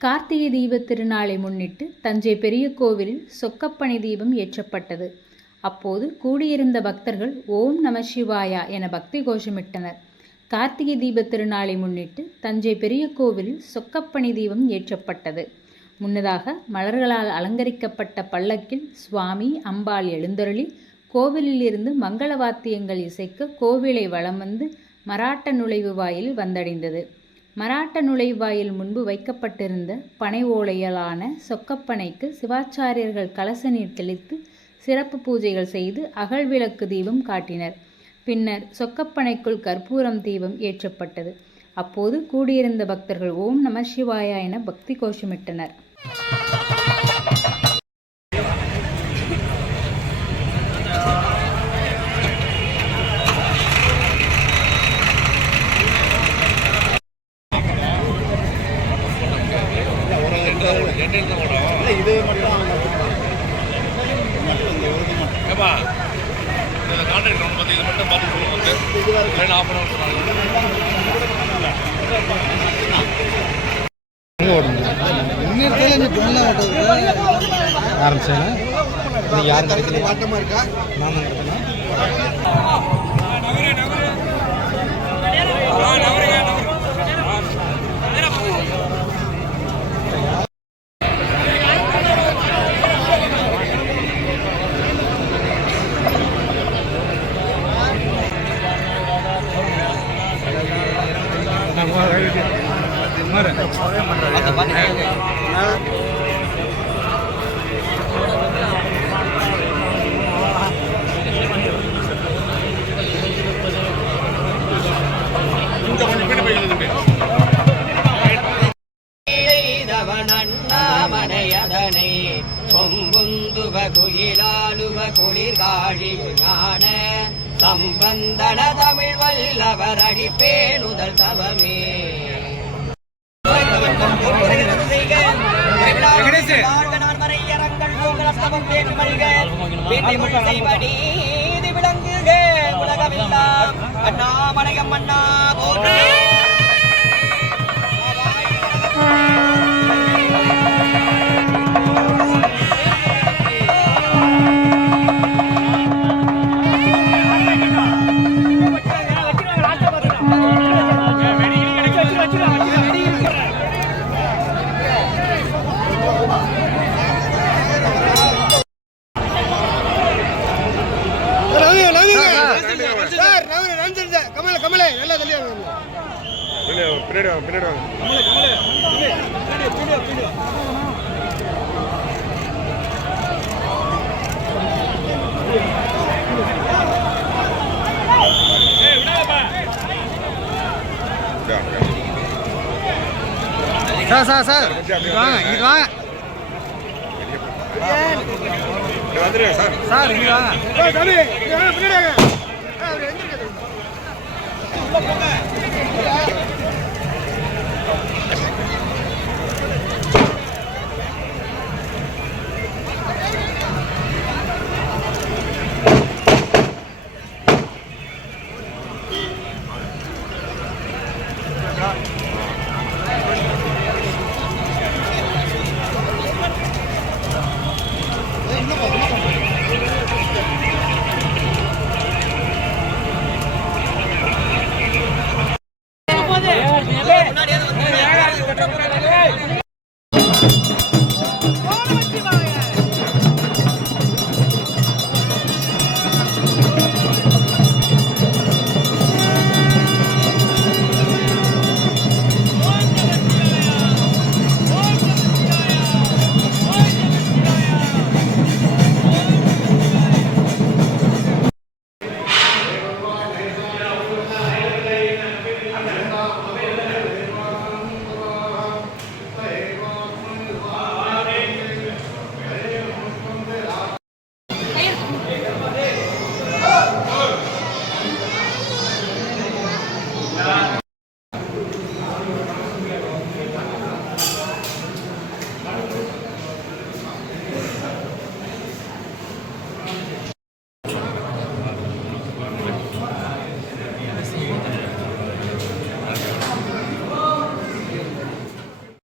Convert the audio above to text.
கார்த்திகை தீப திருநாளை முன்னிட்டு தஞ்சை பெரிய கோவிலில் சொக்கப்பனை தீபம் ஏற்றப்பட்டது. அப்போது கூடியிருந்த பக்தர்கள் ஓம் நம சிவாயா என பக்தி கோஷமிட்டனர். கார்த்திகை தீபத் திருநாளை முன்னிட்டு தஞ்சை பெரிய கோவிலில் சொக்கப்பனை தீபம் ஏற்றப்பட்டது. முன்னதாக மலர்களால் அலங்கரிக்கப்பட்ட பல்லக்கில் சுவாமி அம்பாள் எழுந்தருளி கோவிலிலிருந்து மங்கள வாத்தியங்கள் இசைக்க கோவிலை வலம் வந்து மராட்ட நுழைவு வாயில் வந்தடைந்தது. மராட்ட நுழைவாயில் முன்பு வைக்கப்பட்டிருந்த பனை ஓலையலான சொக்கப்பனைக்கு சிவாச்சாரியர்கள் கலச நீர் தெளித்து சிறப்பு பூஜைகள் செய்து அகல் விளக்கு தீபம் காட்டினர். பின்னர் சொக்கப்பனைக்குள் கற்பூரம் தீபம் ஏற்றப்பட்டது. அப்போது கூடியிருந்த பக்தர்கள் ஓம் நம சிவாயா என பக்தி கோஷமிட்டனர். இது மட்டும் ஏப்பா இதில் கான்ட்ராக்ட் ரவுண்ட் பார்த்து இது மட்டும் பார்த்து சொல்லுங்க வந்து. ரெண்டு ஆஃப் அன் அவர் சொன்னாங்க. இன்னொருத்தல இந்த ஆரம்பிச்சேன். இது யாரும் கிடைக்கல. வாட்டமா இருக்கா நானும் கிடைக்கல கொஞ்சம் கொஞ்சம் பின்னாடி குளிர்காழி ஞான சம்பந்தன தமிழ் வல்லவர் அடிப்பேனுதல் தவமே. விளங்குக. உலகமெல்லாம் அண்ணாமலையம் அண்ணா போற்றே. பின்னாடி வாங்க பின்னாடி வாங்க சார் சார் சார் வாங்க இங்க வாங்க வந்துடுங்க சார் சார் இங்க வாங்க பின்னாடி வாங்க